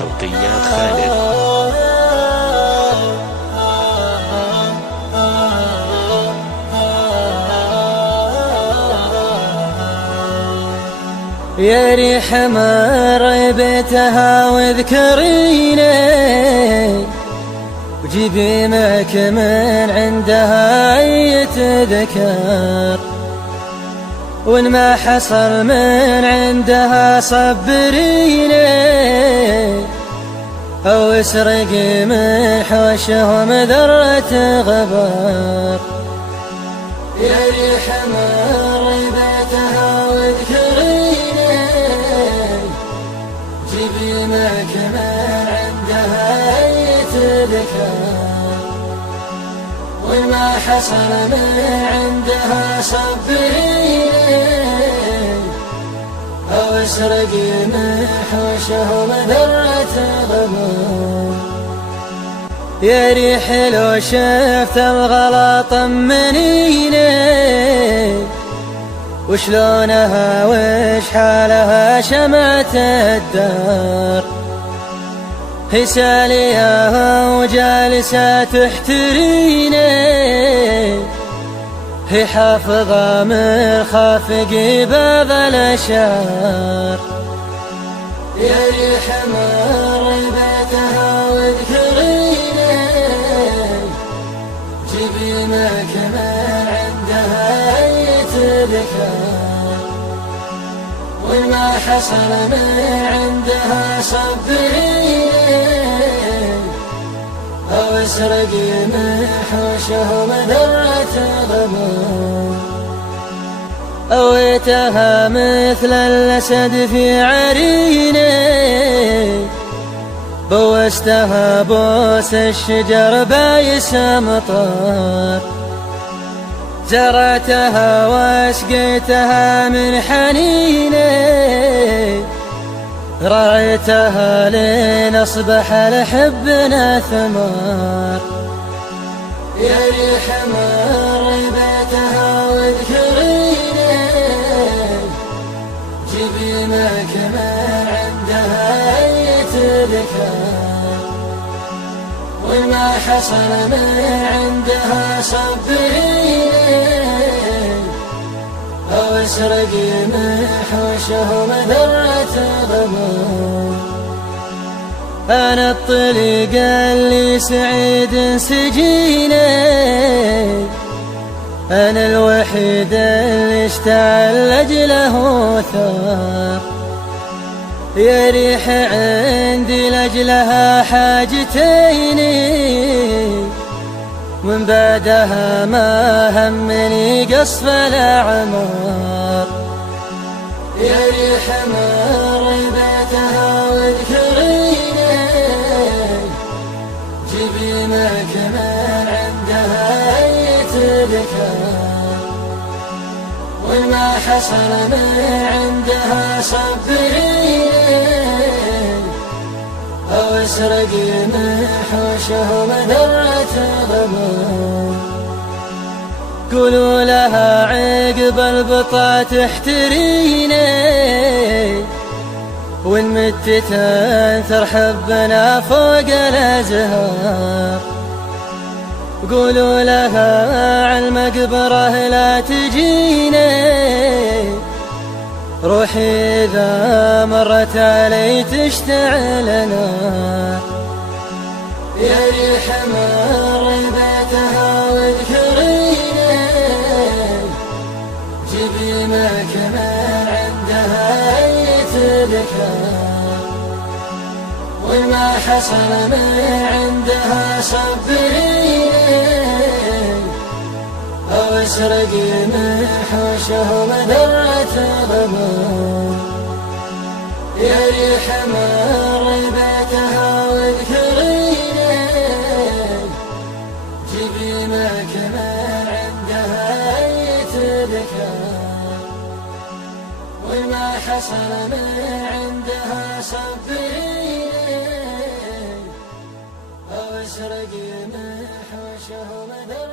صوتيات خالد. يا ريح مر بيتها واذكريني وجيبي معك من عندها يتذكر، وإن ما حصل من عندها صبريني أو اسرقي من حوشهم ذرة غبار. يا ريح مر بيتها واذكريني جيبي معك من عندها يتذكر، وإن ما حصل من عندها صبريني أو اسرقي من حوشهم ذرة غبار. يا ريح لو شفت الغلا طمنيني وشلونها وش حالها شمعت الدار، هي ساليها وجالسة تحتريني، هي حافظة من خافقي باب الأشعار. يا ريح مر بيتها واذكريني جيبي معك من عندها يتذكر، وإن ما حصل من عندها صبريني أو اسرقي من حوشهم ذرة غبار. أويتها مثل الأسد في عريني بوستها بوس الشجر بايس مطار، زرعتها واسقيتها من حنيني رعيتها لين أصبح لحبنا ثمار. يا ريح مر بيتها واذكريني جيبي معك من عندها يتذكر، وإن ما حصل من عندها صبريني أو اسرقي من حوشهم ذرة غبار. أنا الطليق اللي سعيد سجيني، أنا الوحيد اللي اشتعل لأجله ثار، يا ريح عندي لأجلها حاجتين من بعدها ما همني قصف الأعمار. يا ريح مر بيتها واذكريني جيبي معك من عندها يتذكر، وإن ما حصل من عندها صبريني أو اسرقي من حوشهم ذرة غبار. قولوا لها عقب البطا تحتريني وإن مت تنثر حبنا فوق الأزهار. قولوا لها عالمقبرة لا تجيني روحي إذا مرت علي تشتعل نار. يا ريح مر بيتها واذكريني جيبي معك من عندها يتذكر، وإن ما حصل من عندها صبريني أو اسرقي من حوشهم ذرة غبار. يا ريح مر بيتها واذكريني جيبي معك من عندها يتذكر، وإن ما حصل من عندها صبريني أو اسرقي من حوشهم ذرة